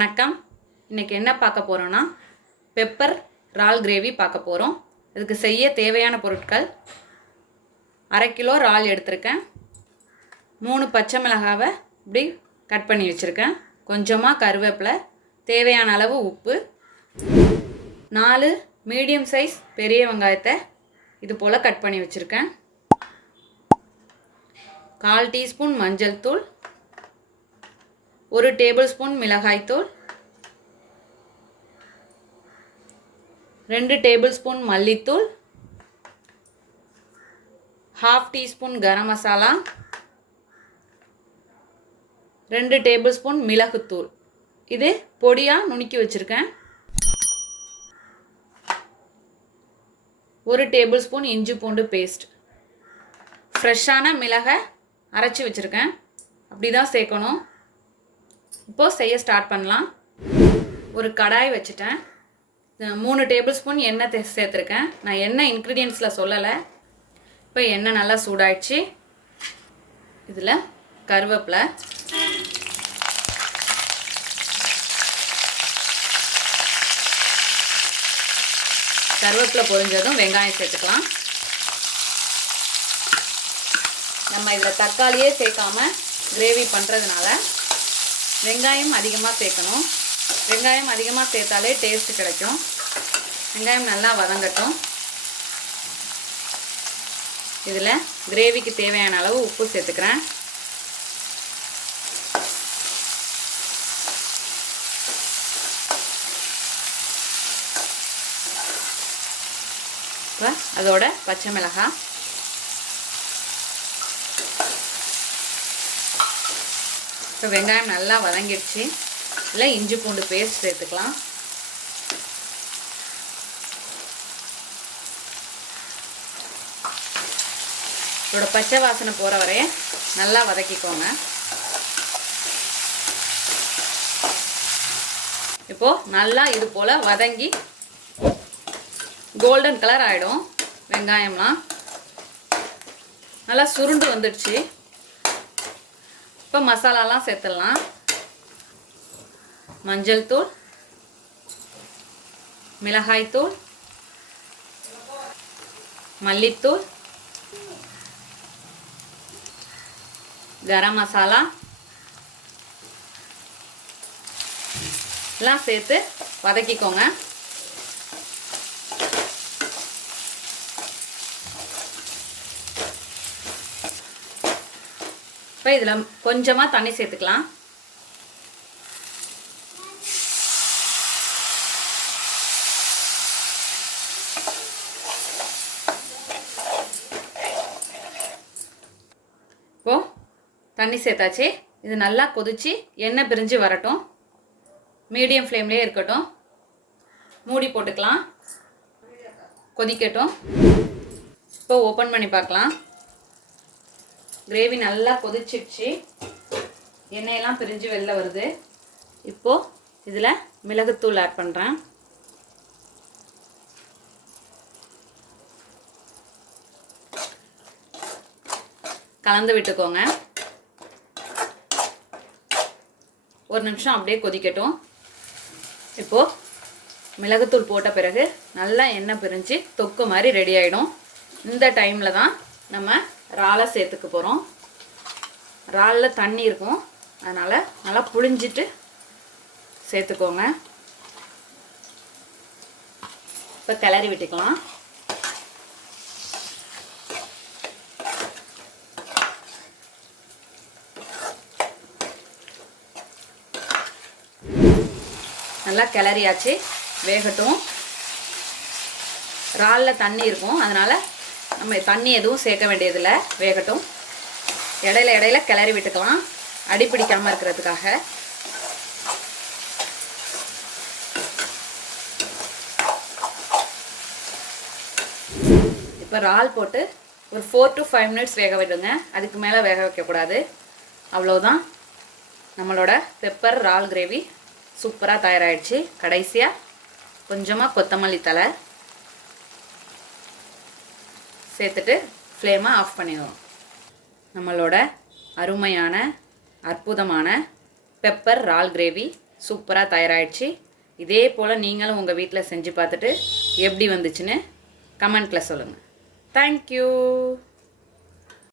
வணக்கம். இன்னைக்கு என்ன பார்க்க போறோம்னா பெப்பர் இறால் கிரேவி பார்க்க போறோம். இதுக்கு செய்ய தேவையான பொருட்கள்: அரை கிலோ இறால் எடுத்திருக்கேன், 3 பச்சை மிளகாவை இப்படி கட் பண்ணி வச்சுருக்கேன், கொஞ்சமாக கருவேப்பிலை, தேவையான அளவு உப்பு, 4 மீடியம் சைஸ் பெரிய வெங்காயத்தை இது போல் கட் பண்ணி வச்சுருக்கேன், 1/4 டீஸ்பூன் மஞ்சள் தூள், 1 டேபிள் ஸ்பூன் மிளகாய் தூள், 2 டேபிள் ஸ்பூன் மல்லித்தூள், 1/2 teaspoon garam masala, 2 table spoon மிளகுத்தூள். இது பொடியாக நுணுக்கி வச்சுருக்கேன். 1 டேபிள் ஸ்பூன் இஞ்சி பூண்டு பேஸ்ட். ஃப்ரெஷ்ஷான மிளகை அரைச்சி வச்சுருக்கேன், அப்படி தான் சேர்க்கணும். இப்போது செய்ய ஸ்டார்ட் பண்ணலாம். ஒரு கடாய் வச்சுட்டேன், 3 டேபிள் ஸ்பூன் எண்ணெய் சேர்த்துருக்கேன். நான் எண்ணெய் இன்க்ரீடியன்ஸில் சொல்லலை. இப்போ எண்ணெய் நல்லா சூடாயிடுச்சு. இதில் கருவேப்பிலை, கருவேப்பிலை பொரிஞ்சதும் வெங்காயம் சேர்த்துக்கலாம். நம்ம இதில் தக்காளியே சேர்க்காம கிரேவி பண்ணுறதுனால வெங்காயம் அதிகமாக சேர்க்கணும். வெங்காயம் அதிகமாக சேர்த்தாலே டேஸ்ட் கிடைக்கும். வெங்காயம் நல்லா வதங்கட்டும். இதில் கிரேவிக்கு தேவையான அளவு உப்பு சேர்த்துக்கிறேன். இப்போ அதோட பச்சை மிளகாய், இப்போ வெங்காயம் நல்லா வதங்கிடுச்சு. இல்லை இஞ்சி பூண்டு பேஸ்ட் சேர்த்துக்கலாம். இதோட பச்சை வாசனை போகிற வரைய நல்லா வதக்கிக்கோங்க. இப்போது நல்லா இது போல் வதங்கி கோல்டன் கலர் ஆகிடும். வெங்காயம்லாம் நல்லா சுருண்டு வந்துடுச்சு. இப்போ மசாலாலாம் சேர்த்துடலாம். மஞ்சள் தூள், மிளகாய் தூள், மல்லித்தூள், கரம் மசாலா எல்லாம் சேர்த்து வதக்கிக்கோங்க. இப்போ இதில் கொஞ்சமாக தண்ணி சேர்த்துக்கலாம். இப்போது தண்ணி சேர்த்தாச்சு. இது நல்லா கொதித்து எண்ணெய் பிரிஞ்சு வரட்டும். மீடியம் ஃப்ளேம்லேயே இருக்கட்டும். மூடி போட்டுக்கலாம், கொதிக்கட்டும். இப்போ ஓப்பன் பண்ணி பார்க்கலாம். கிரேவி நல்லா கொதிச்சிடுச்சு, எண்ணெயெல்லாம் பிரிஞ்சு வெளில வருது. இப்போது இதில் மிளகுத்தூள் ஆட் பண்ணுறேன். கலந்து விட்டுக்கோங்க. ஒரு நிமிஷம் அப்படியே கொதிக்கட்டும். இப்போது மிளகுத்தூள் போட்ட பிறகு நல்லா எண்ணெய் பிரிஞ்சு தொக்கு மாதிரி ரெடி ஆகிடும். இந்த டைமில் தான் நம்ம இறாலை சேர்த்துக்க போகிறோம். இறாலில் தண்ணி இருக்கும், அதனால் நல்லா புழிஞ்சிட்டு சேர்த்துக்கோங்க. இப்போ கிளறி விட்டுக்கலாம். நல்லா கிளறியாச்சு, வேகட்டும். இறாலில் தண்ணி இருக்கும், அதனால் நம்ம தண்ணி எதுவும் சேர்க்க வேண்டியதில்லை, வேகட்டும். இடையில இடையில கிளறி விட்டுக்கலாம், அடி பிடிக்காமல் இருக்கிறதுக்காக. இப்போ இறால் போட்டு ஒரு 4 to 5 மினிட்ஸ் வேக விடுங்க. அதுக்கு மேலே வேக வைக்கக்கூடாது. அவ்வளோதான், நம்மளோட பெப்பர் இறால் கிரேவி சூப்பராக தயாராகிடுச்சு. கடைசியாக கொஞ்சமாக கொத்தமல்லி தழை சேர்த்துட்டு ஃப்ளேமை ஆஃப் பண்ணிடுவோம். நம்மளோட அருமையான அற்புதமான பெப்பர் இறால் கிரேவி சூப்பராக தயாராகிடுச்சு. இதே போல் நீங்களும் உங்கள் வீட்டில் செஞ்சு பார்த்துட்டு எப்படி வந்துச்சுன்னு கமெண்ட்டில் சொல்லுங்கள். தேங்க்யூ.